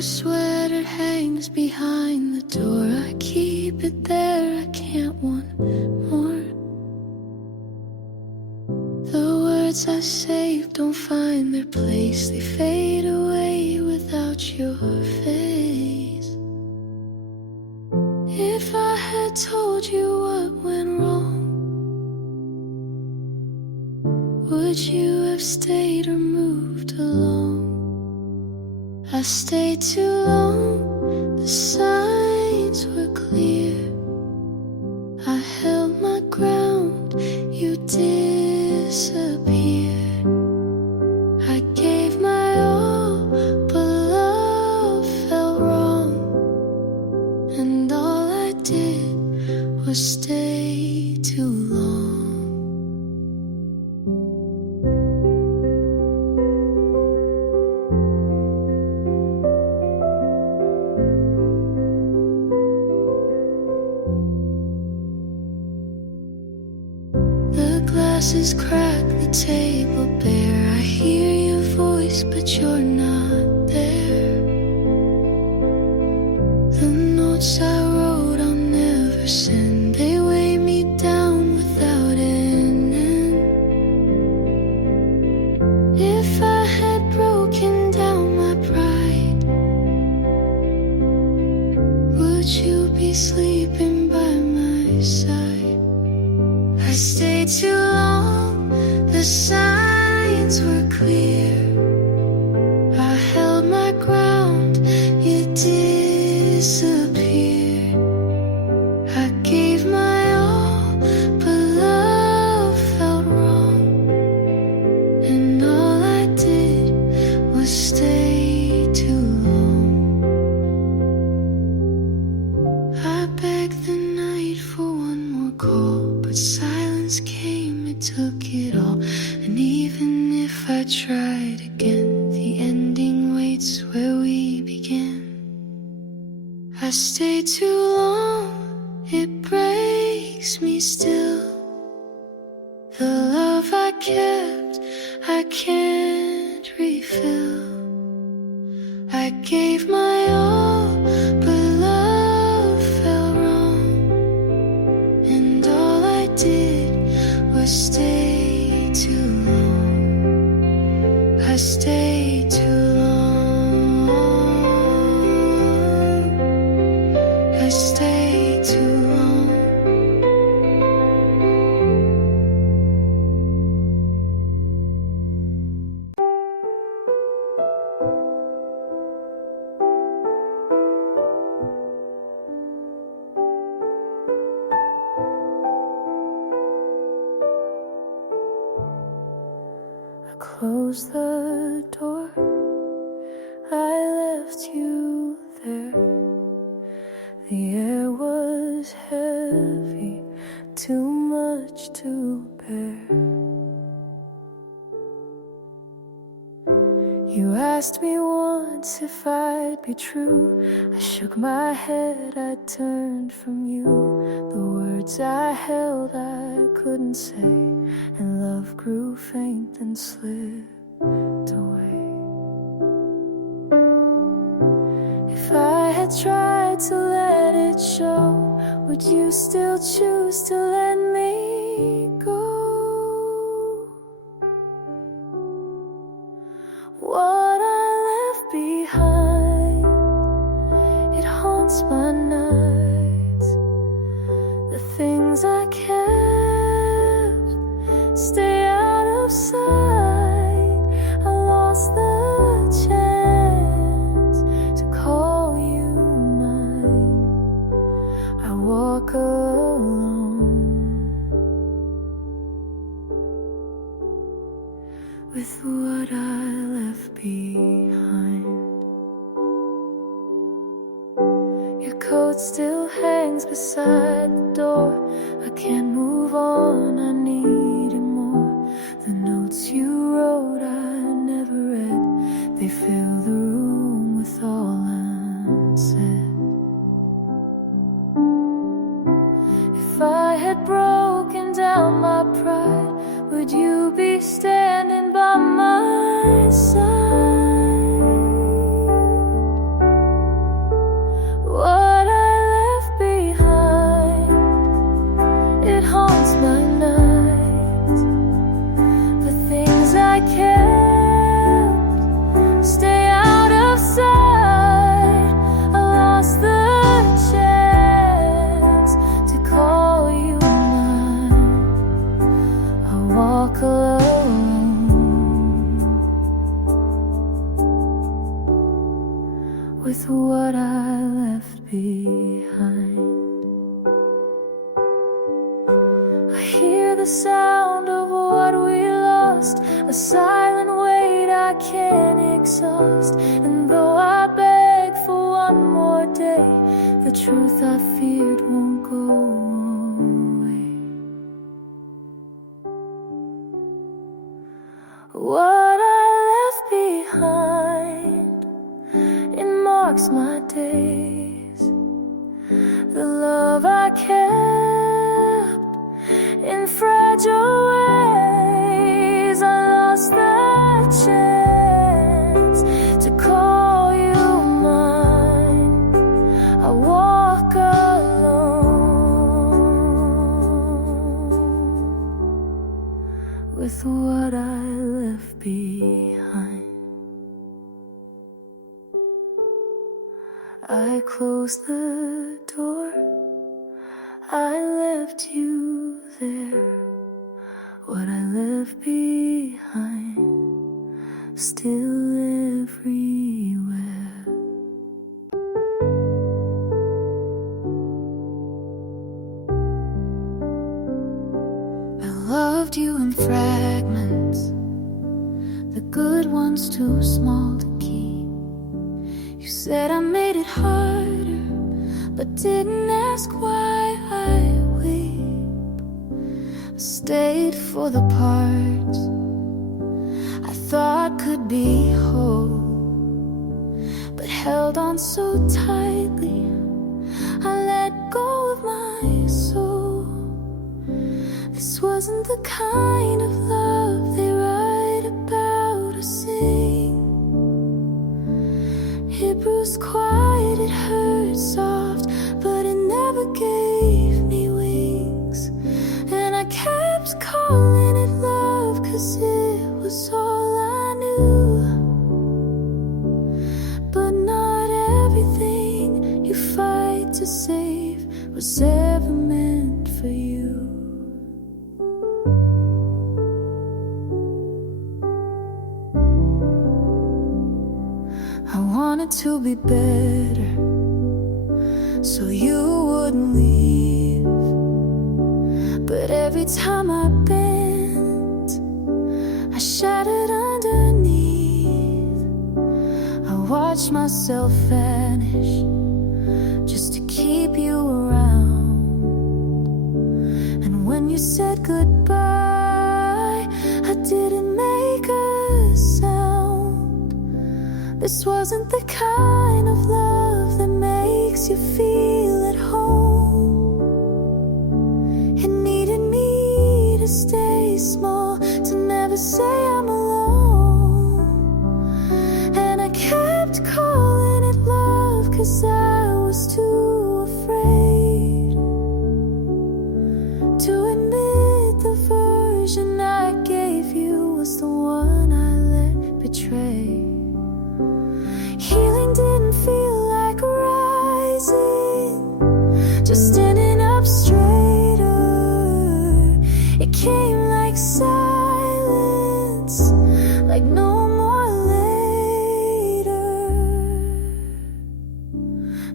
Your sweater hangs behind the door. I keep it there, I can't want more. The words I saved don't find their place. They fade away without your face. If I had told you what went wrong, would you have stayed or moved along? I stayed too long, the signs were clear. I held my ground, you disappeared. I gave my all, but love felt wrong. And all I did was stay too long. Glasses crack, the table bare. I hear your voice, but you're not there. The notes I wrote I'll never send. They weigh me down without ending. If I had broken down my pride, would you be sleeping by my side? I stayed too long, the signs were clear. I held my ground, you disappeared. I gave my all, but love felt wrong. And all I did was stay too long. I begged the night for one more call, but silence came, it took it all. And even if I tried again, the ending waits where we began. I stayed too long, it breaks me still. The love I kept, I can't refill. I gave my all, but love felt wrong. And all I did was stay too long. I stayed too long. I stayed too long. Close the door, I left you there. The air was heavy, too much to bear. You asked me once if I'd be true. I shook my head, I turned from you. The words I held I couldn't say, and love grew faint and slipped away. If I had tried to let it show, would you still choose to let me go? What I left behind, it haunts my nights. The things I kept stay out of sight. I lost the chance to call you mine. I walk alone with what I left behind. Your coat still hangs beside the door. I can't move on, I need it more. The notes you wrote I never read, they fill the room with all unsaid. If I had broken down my pride, would you be standing by my side? with what I left behind. I hear the sound of what we lost, a silent weight I can't exhaust. And though I beg for one more day, the truth I feared won't go away. What I left behind, it marks my days. The love I kept in fragile ways, I lost the chance to call you mine. I walk alone with what I left behind. I closed the door, I left you there. What I left behind, still everywhere. I loved you in fragments, the good ones too small to keep. You said I made it harder, but didn't ask why I weep. I stayed for the parts I thought could be whole, but held on so tightly I let go of my soul. This wasn't the kind of love they write about or sing. It bruised quiet, it hurt soft, but it never gave me wings. And I kept calling it love, 'cause it was all I knew. But not everything you fight to save was ever meant for you. I wanted to be better, so you wouldn't leave. But every time I bent, I shattered underneath. I watched myself vanish just to keep you around. And when you said goodbye, I didn't make a sound. This wasn't the kind of love that makes you feel at home. It needed me to stay small, to never say I'm alone. And I kept calling it love, 'cause I was too afraid to admit the version I gave you was the one I let betray. Healing didn't feel like rising, just standing up straighter. It came like silence, like no more later.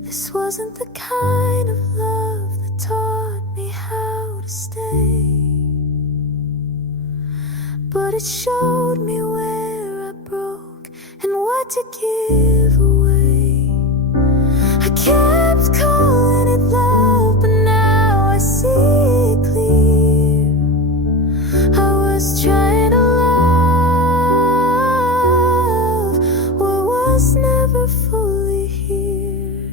This wasn't the kind of love that taught me how to stay, but it showed me where I broke and what to give away. I kept calling it love, but now I see it clear. I was trying to love what was never fully here.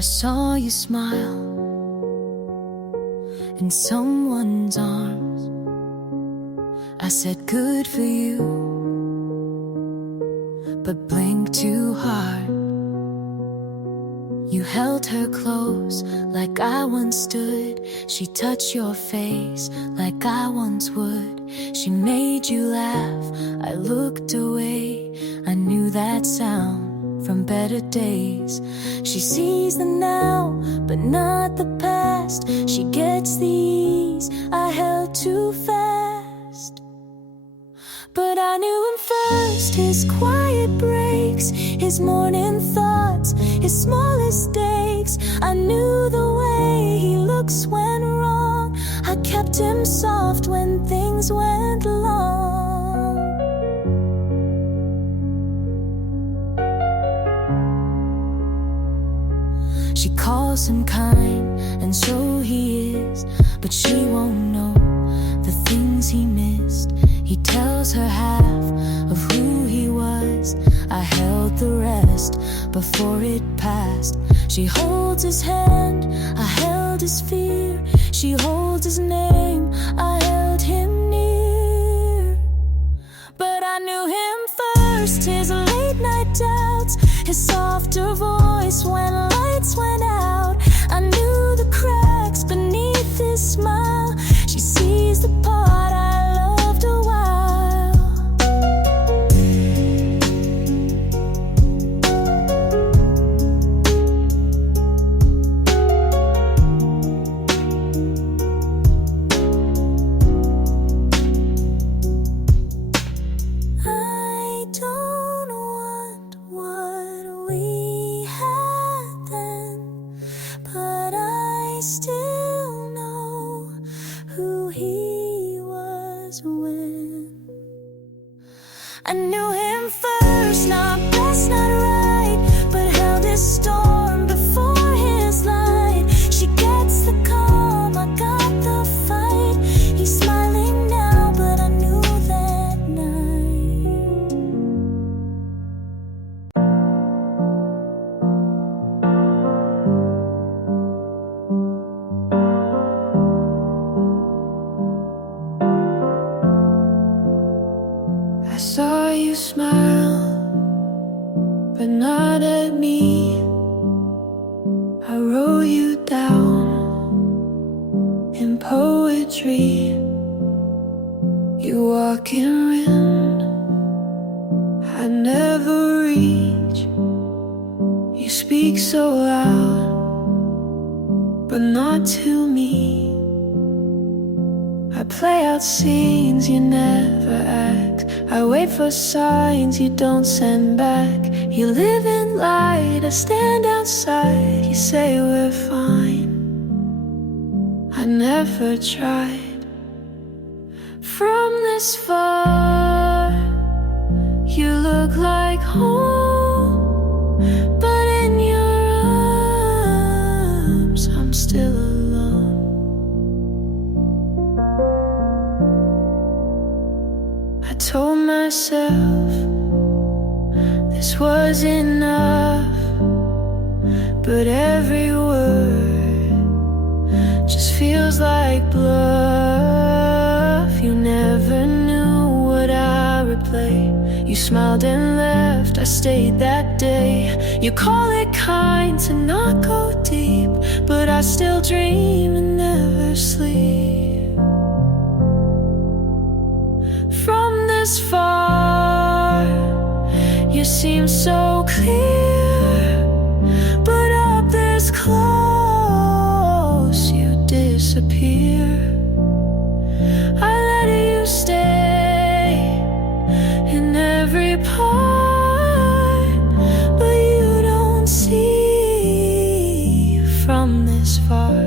I saw you smile in someone's arms. I said good for you, but blinked too hard. You held her close like I once stood. She touched your face like I once would. She made you laugh, I looked away. I knew that sound from better days. She sees the now, but not the past. She gets the ease I held too fast. But I knew him first, his quiet breaks, his morning thoughts, his smallest stakes. I knew the way he looks when wrong. I kept him soft when things went long. She calls him kind, and so he is, but she won't know the things he missed. He tells her half of who he was. I held the rest before it passed. She holds his hand, I held his fear. She holds his name, I held him near. But I knew him first, his late night doubts, his softer voice when lights went out. I knew the cracks beneath his smile. She sees the part I loved a while. I don't want what we had then, but I still know who he was when I knew him first, not best, not right, but held his storm before his light. She gets the calm, I got the fight. He's smiling now, but I knew that night. I saw you smile, but not at me. I wrote you down in poetry. You walk in wind I never reach. You speak so loud, but not to me. I play out scenes you never act. I wait for signs you don't send back. You live in light, I stand outside. You say we're fine, I never tried. From this far, you look like home, but in your arms, I'm still alone. I told myself this was enough, but every word just feels like bluff. You never knew what I would play. You smiled and left, I stayed that day. You call it kind to not go deep, but I still dream and never sleep. From this far, you seem so clear, but up this close, you disappear. I let you stay in every part, but you don't see from this far.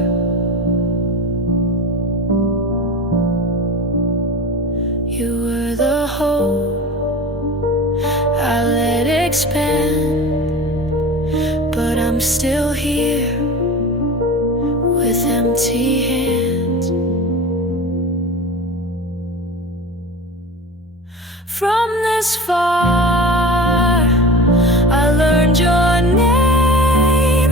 You were the hope I let expand, but I'm still here with empty hands. From this far, I learned your name,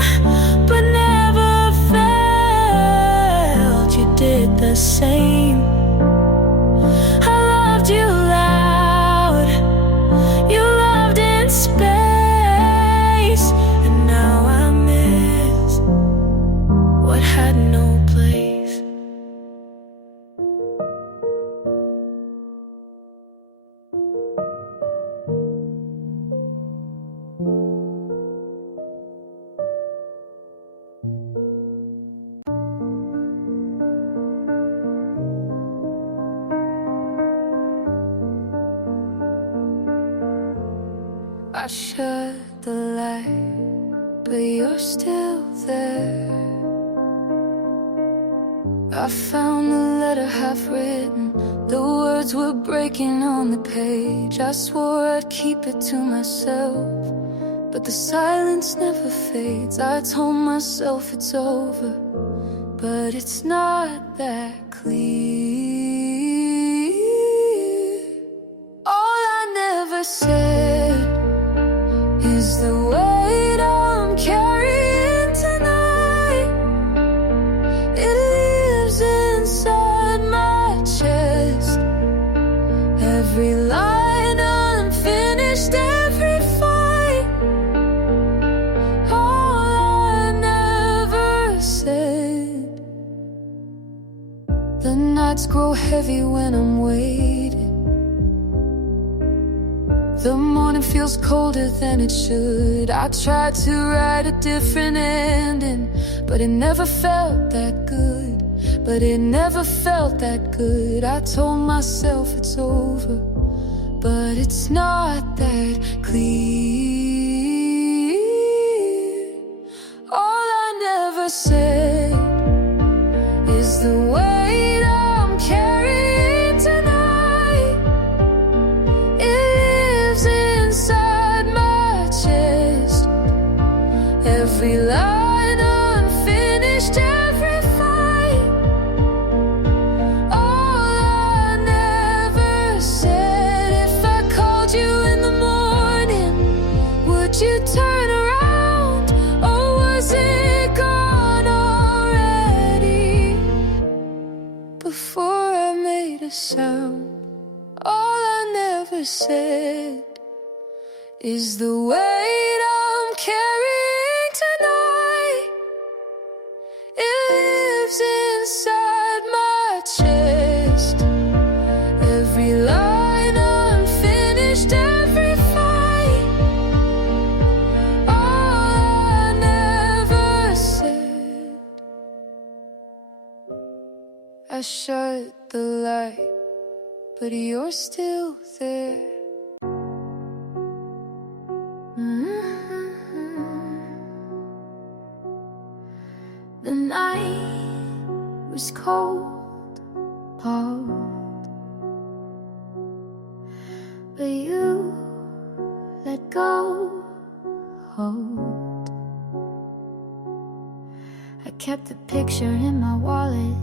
but never felt you did the same. I loved you loud, you loved in space, and now I miss had no place. I shut the light, but you're still there. I found the letter half written, the words were breaking on the page. I swore I'd keep it to myself, but the silence never fades. I told myself it's over, but it's not that clear. All I never said is the weight I'm carrying tonight. It lives inside my chest. Every line unfinished, every fight. All I never said. The nights grow heavy when I'm waiting. The morning feels colder than it should. I tried to write a different ending, but it never felt that good. But it never felt that good. I told myself it's over, but it's not that clear. All I never said is the weight I'm carrying tonight. It lives inside my chest. Every line unfinished, every fight. All I never said. If I called you in the morning, would you turn around, or was it gone already? Before I made a sound, all I never said is the weight I'm carrying tonight. It lives inside my chest. Every line unfinished, every fight. All I never said. I shut the light, but you're still there. The night was cold, but you let go, hold. I kept the picture in my wallet.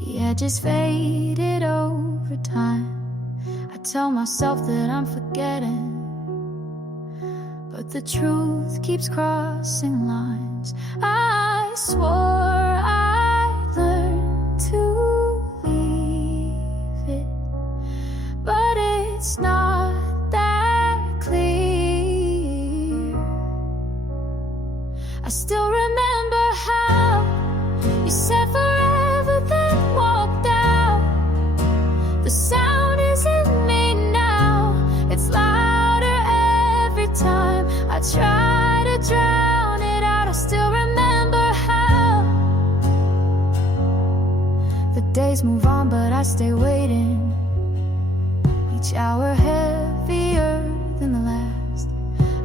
The edges faded over time. I tell myself that I'm forgetting, but the truth keeps crossing lines. I swore I'd learn to leave it, but it's not that clear. I still remember how you said forever, then walked out. The sound is in me now. It's louder every time I try to drown it out. I still remember how the days move on, but I stay waiting. Each hour heavier than the last.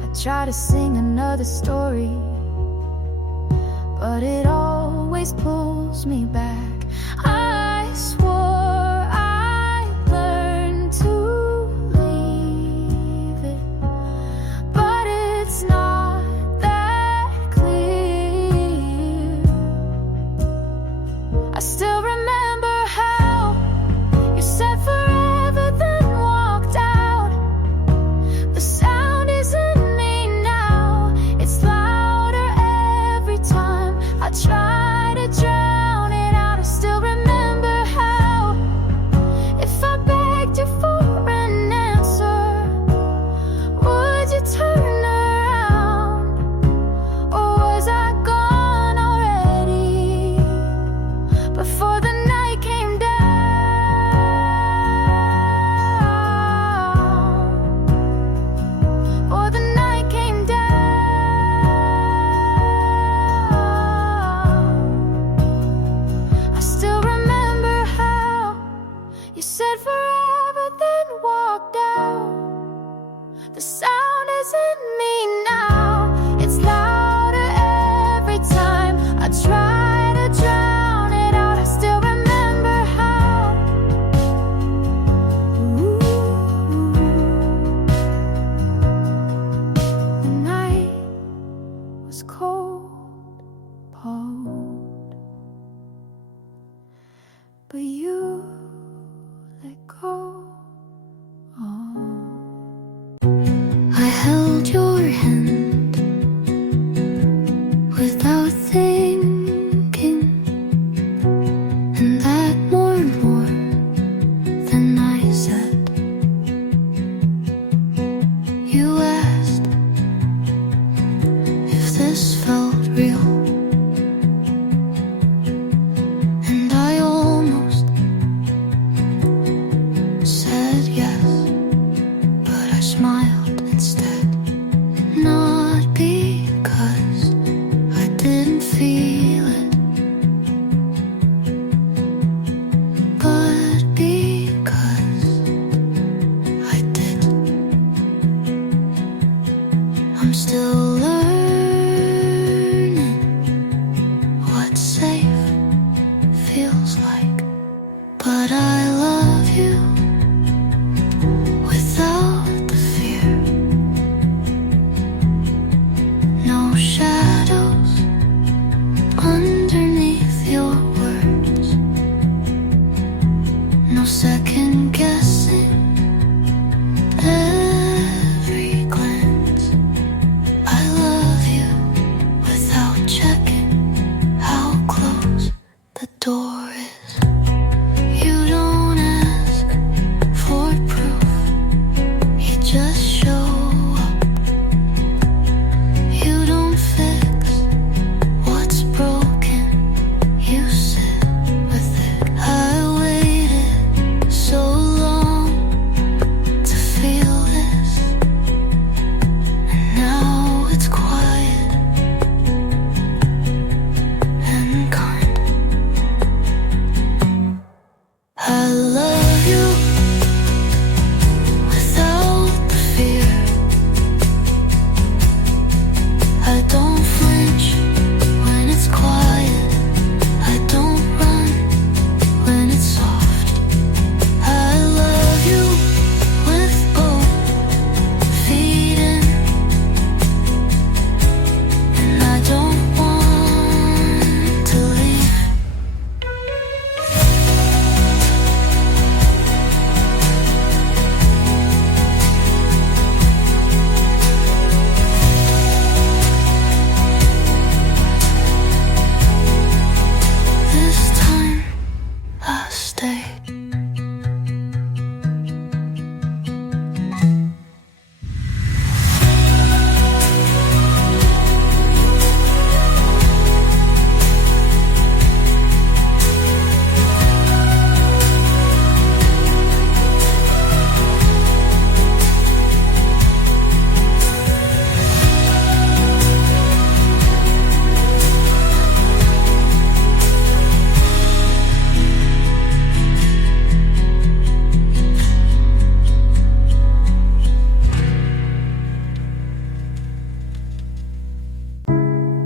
I try to sing another story, but it always pulls me back. I swore I'd learn to leave it, but it's not that clear. I still remember how you said forever, then walked out. The sound is in me now. It's louder every time I try to drown it out. I still remember how apart. But you let go. Oh. I held your hand without thinking, and that more than I said. You asked if this felt real, and I almost said yes, but I smiled instead. Not because I didn't feel it, but because I did. I'm still learning what safe feels like, but I love you without the fear. No shadows underneath your words, no second guessing every glance. I love you without checking how close the door is. You don't ask for proof, you just show up. You don't fix what's broken, you sit with it. I waited so long to feel this, and now it's quiet and kind. I love you without the fear. I don't flinch when it's quiet, I don't run when it's soft. I love you with both feet in, and I don't want to leave. This time I stay.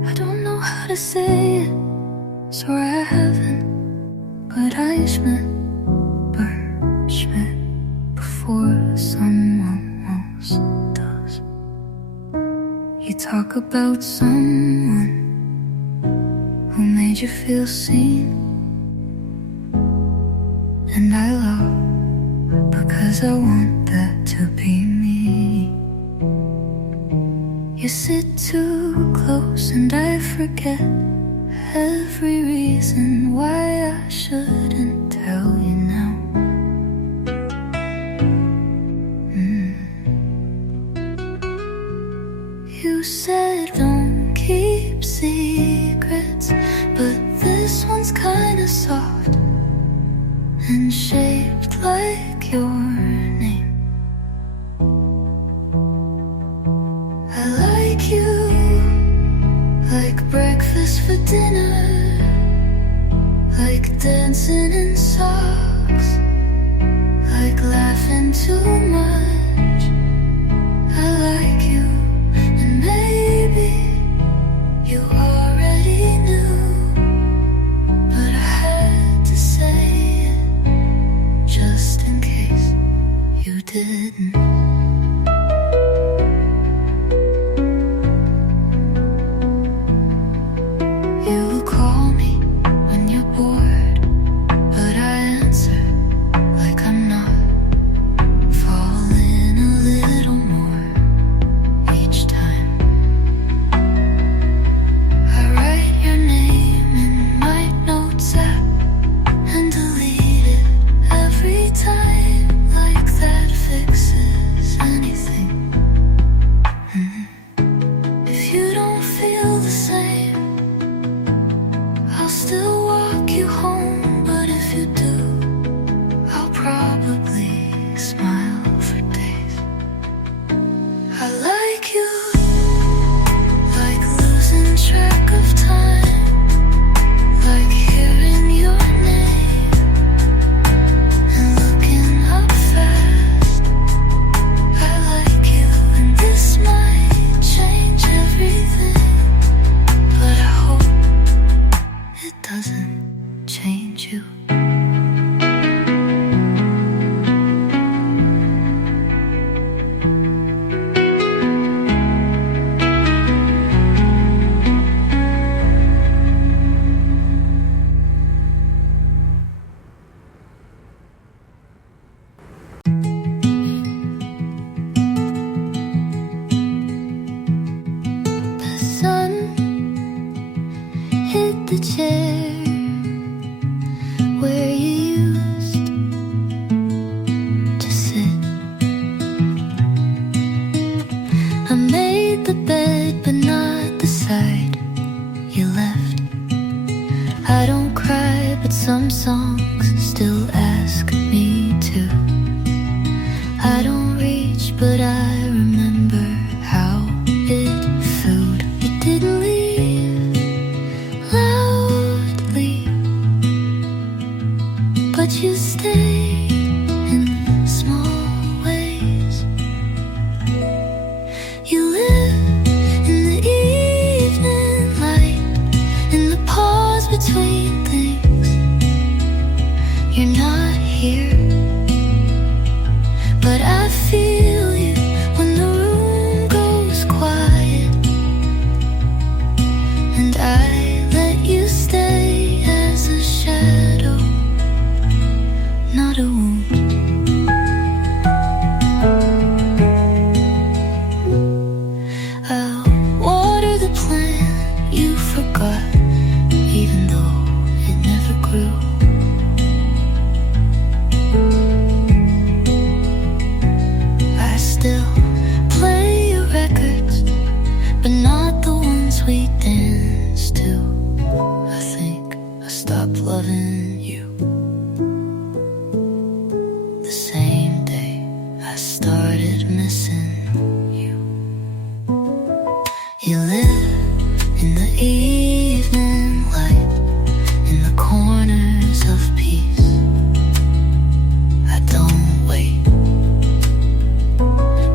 I don't know how to say it, sorry I haven't, but I Schmidt before someone else does. You talk about someone who made you feel seen, and I love because I want that to be me. You sit too close and I forget every reason why I shouldn't tell you now. You said don't keep secrets, but this one's kinda soft and shaped like your name. I like you, like breakfast for dinner, like dancing in socks, like laughing too much. I like you, and maybe you already knew, but I had to say it just in case you didn't. You still walk you home, but if you do, I'll probably smile for days. I like you, like losing track of time, like hearing your name and looking up fast. I like you, and this might change everything, but I hope it doesn't change you. The sun hit the chair where you used to sit. I made the bed, but not the side you left. I don't cry, but some songs still ask me to. I don't reach, but I remember how it felt. You didn't leave loudly, but you stayed in small ways. You live in the evening light, in the pause between things. You're not here, but I feel you when the room goes quiet, and I let you stay as a shadow, not a wound. I'll water the plant you forgot, even though it never grew. I still play your records, but not the ones we danced to. I think I stopped loving you the same day I started missing you. You live in the evening light, in the corners of peace. I don't wait,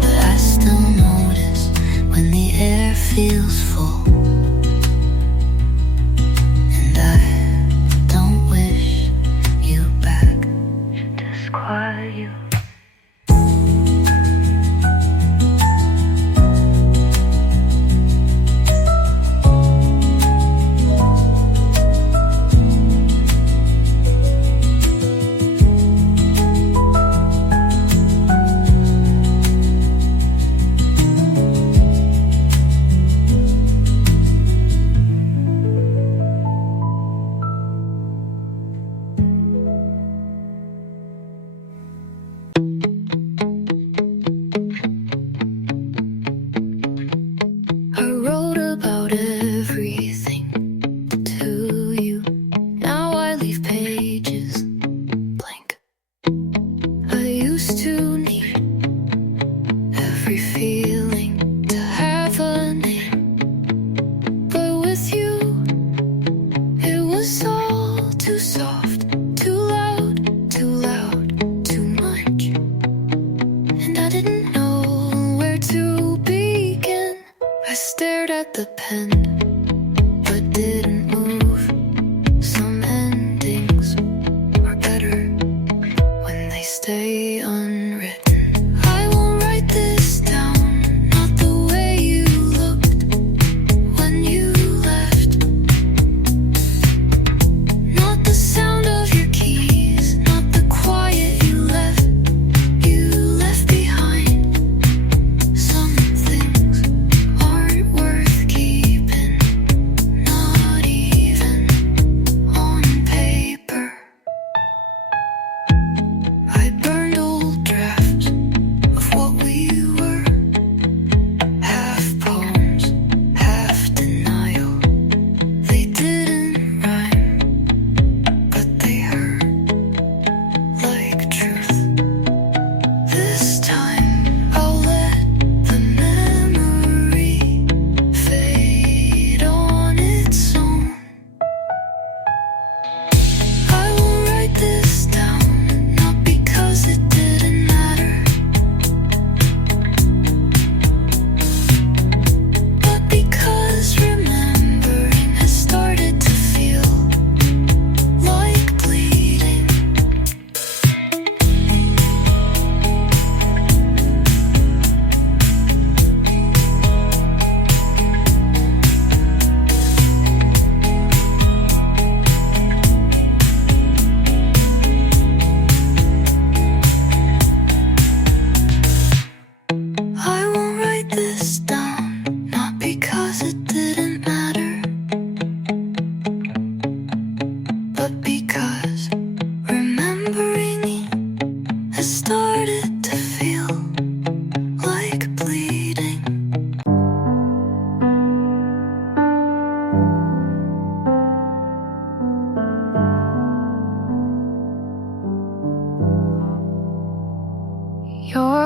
but I still notice when the air feels full, and I don't wish you back. Should disquiet you. I wrote about everything to you. Now I leave pages blank. I used to need every feeling to have a name, but with you it was all too soft, too loud, too much, and I didn't know where to begin. I stared at the pen, but didn't move. Some endings are better when they stay unwritten. I won't write this down, not the way you looked when you left.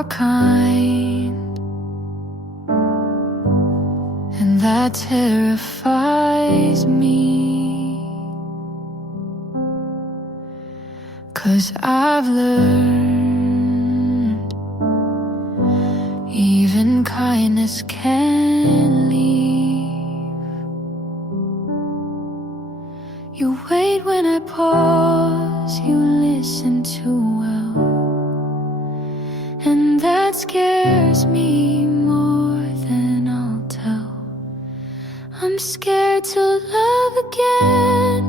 kind, and that terrifies me, 'cause I've learned even kindness can leave. You wait when I pause, you listen too well, and that scares me more than I'll tell. I'm scared to love again,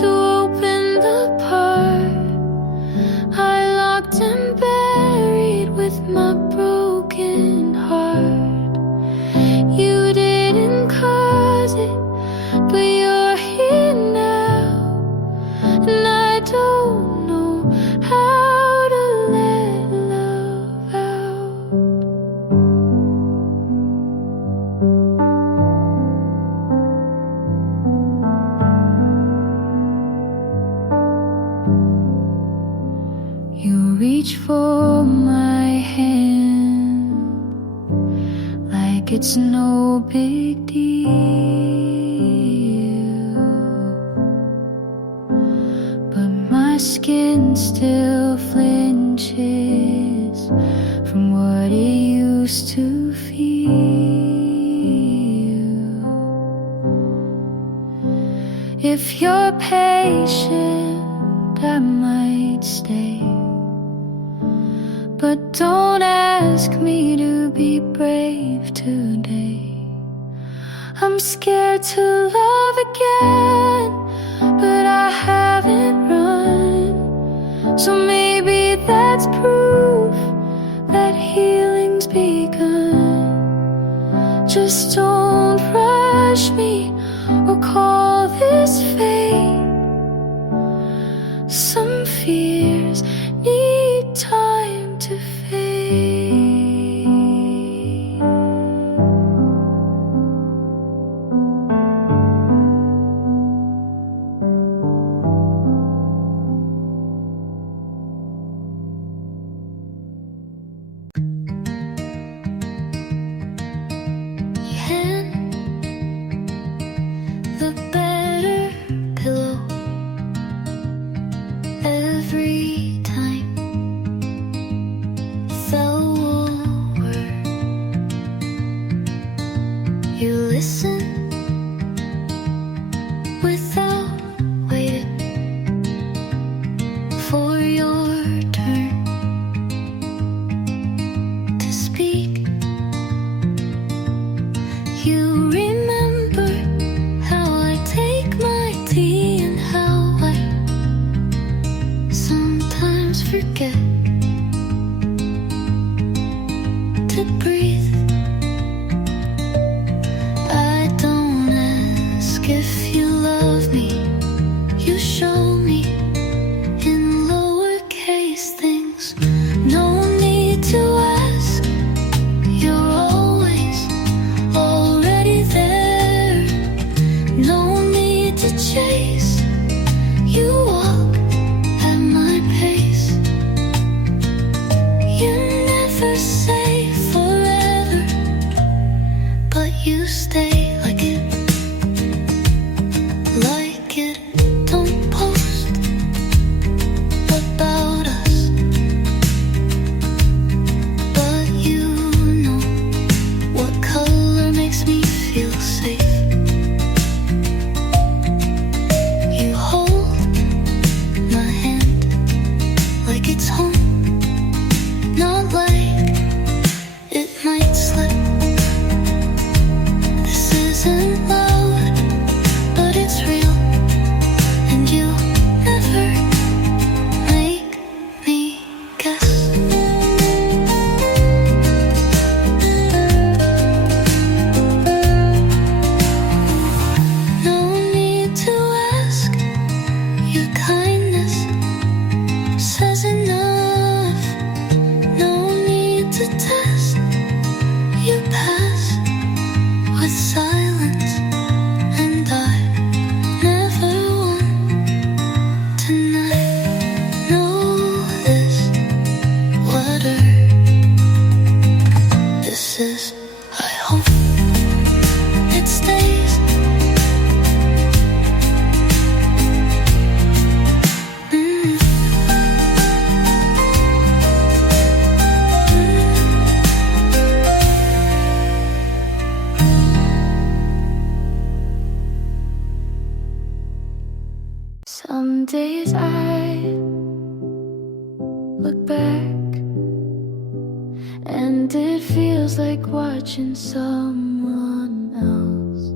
to open the part I locked and buried with my broken heart. You didn't cause it, but you're here now, and I don't know how to let love out. You reach for my hand like it's no big deal, but my skin still flinches from what it used to feel. If you're patient, I might stay, but don't ask me to be brave today. I'm scared to love again, but I haven't run. So maybe that's proof that healing's begun. Just don't rush me or call this fate. Some fears need time to fade. And the better pillow every time fell over. You listen without waiting for your turn to speak. You remember how I take my tea and how I sometimes forget to breathe. I don't ask if you love me, you show me in lowercase things. No need to ask, you're always already there. No need to chase, you walk at my pace. You never say forever, but you stay like it, like it. Don't post about us, but you know what color makes me feel safe. You hold Some days I look back and it feels like watching someone else.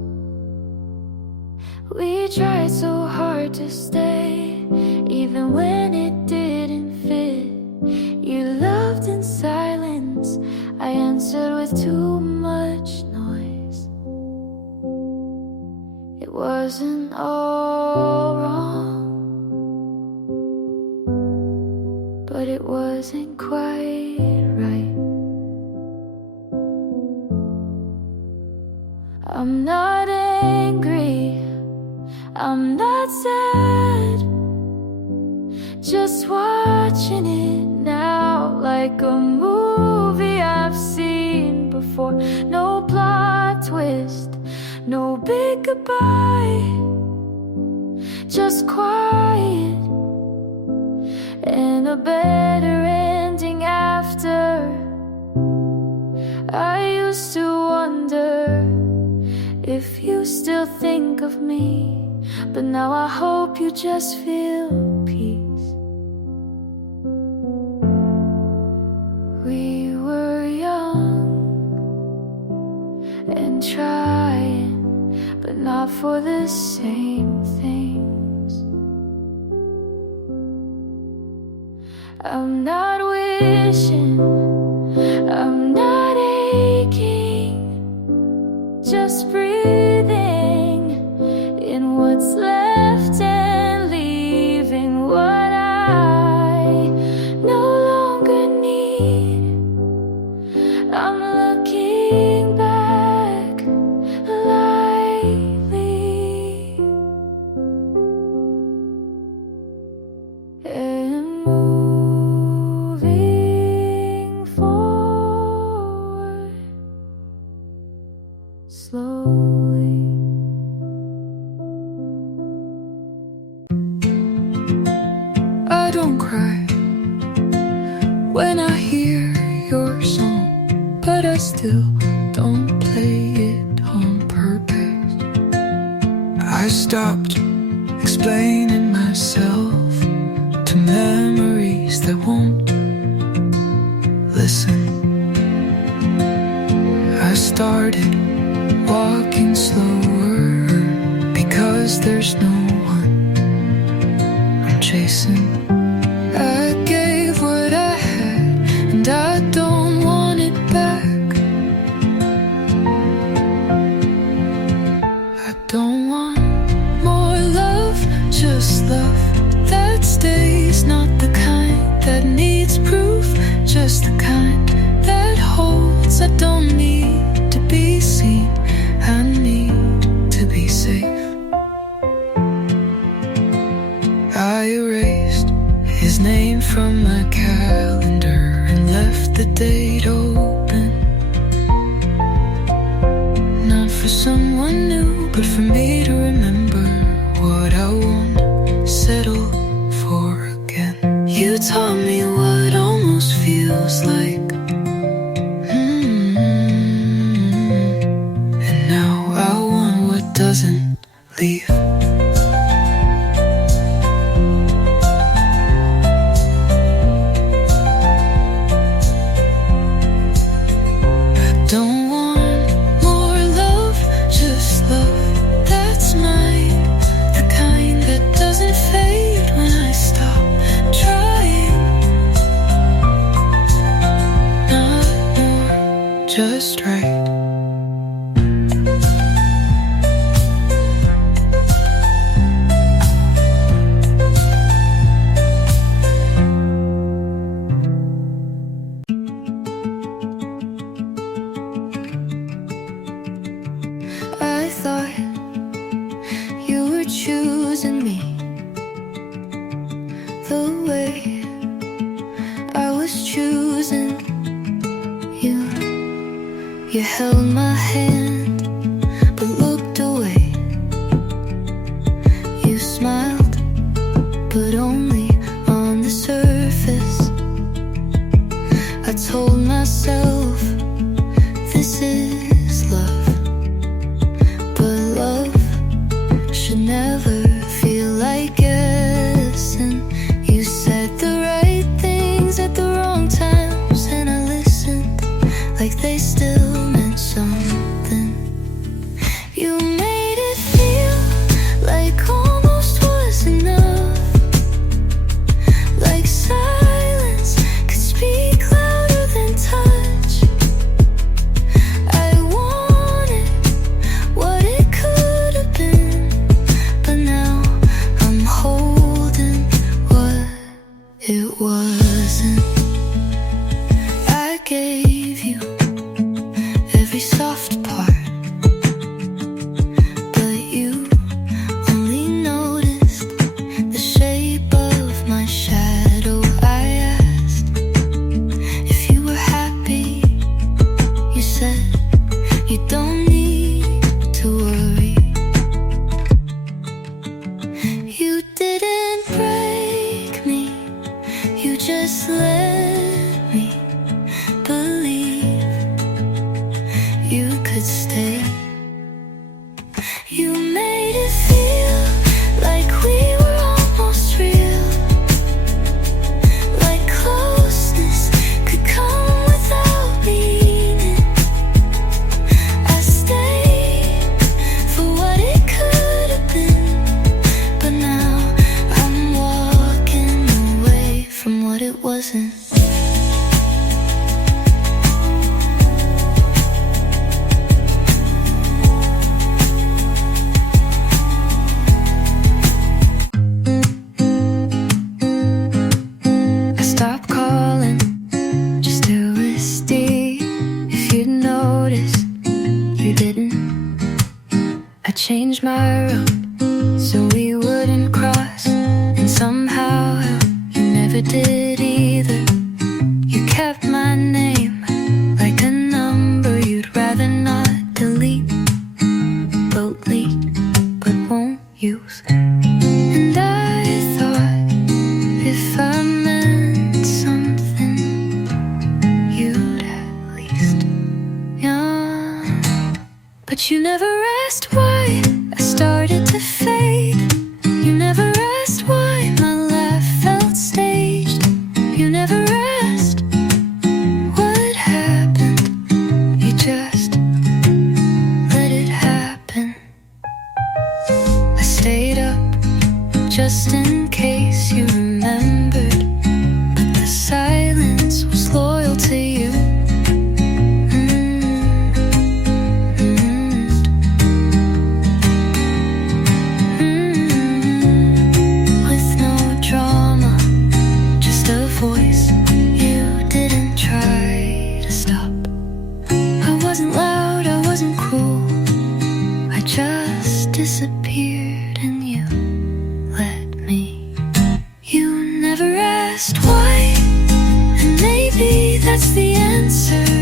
We tried so hard to stay, even when it didn't fit. You loved in silence, I answered with too much noise. It wasn't all wrong, but it wasn't quite right. I'm not angry, I'm not sad, just watching it now like a movie I've seen before. No plot twist, no big goodbye, just quiet and a better ending after. I used to wonder if you still think of me, but now I hope you just feel peace. We were young and trying, but not for the same things. I'm not wishing, I'm not aching, just breathing in what's left and leaving what I no longer need. I'm looking back lightly and moving forward slowly. I don't cry when I hear your song, but I still don't play it on purpose. I stopped explaining myself to memories that won't listen. I started walking slower because there's no one I'm chasing. I gave what I had and I don't want it back. I don't want more love, just love that stays, not the kind that needs proof, just the kind that holds. I don't need to be seen, I need to be safe. I erased his name from my calendar and left the date open, not for someone new, but for me to remember what I won't settle for again. You taught me what almost feels like, and now I want what doesn't leave. Don't want more love, just love that's mine, the kind that doesn't fade when I stop trying. Not more, just right. I thought you were choosing me the way I was choosing you. You held my hand but looked away. You smiled but only on the surface. I told myself this is love, but love should never feel like it. just in case you remembered. But the silence was loyal to you. With no drama, just a voice. You didn't try to stop. I wasn't loud, I wasn't cruel. I just disappeared and you let me. You never asked why, and maybe that's the answer.